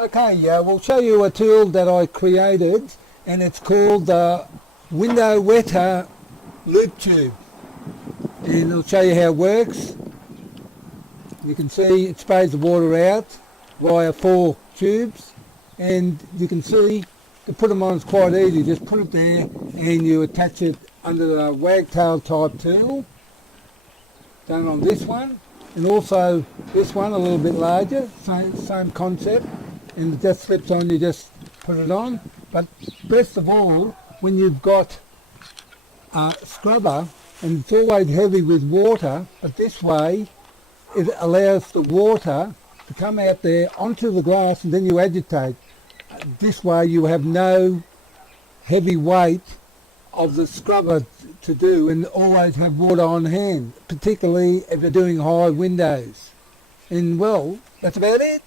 Okay, we'll show you a tool that I created, and it's called the Window Wetter Loop Tube. And I'll show you how it works. You can see it sprays the water out via 4 tubes, and you can see to put them on is quite easy. Just put it there and you attach it under the wagtail type tool. Done on this one, and also this one a little bit larger, same concept, and it just slips on, you just put it on. But best of all, when you've got a scrubber, and it's always heavy with water, but this way it allows the water to come out there onto the grass, and then you agitate. This way you have no heavy weight of the scrubber to do, and always have water on hand, particularly if you're doing high windows. And well, that's about it.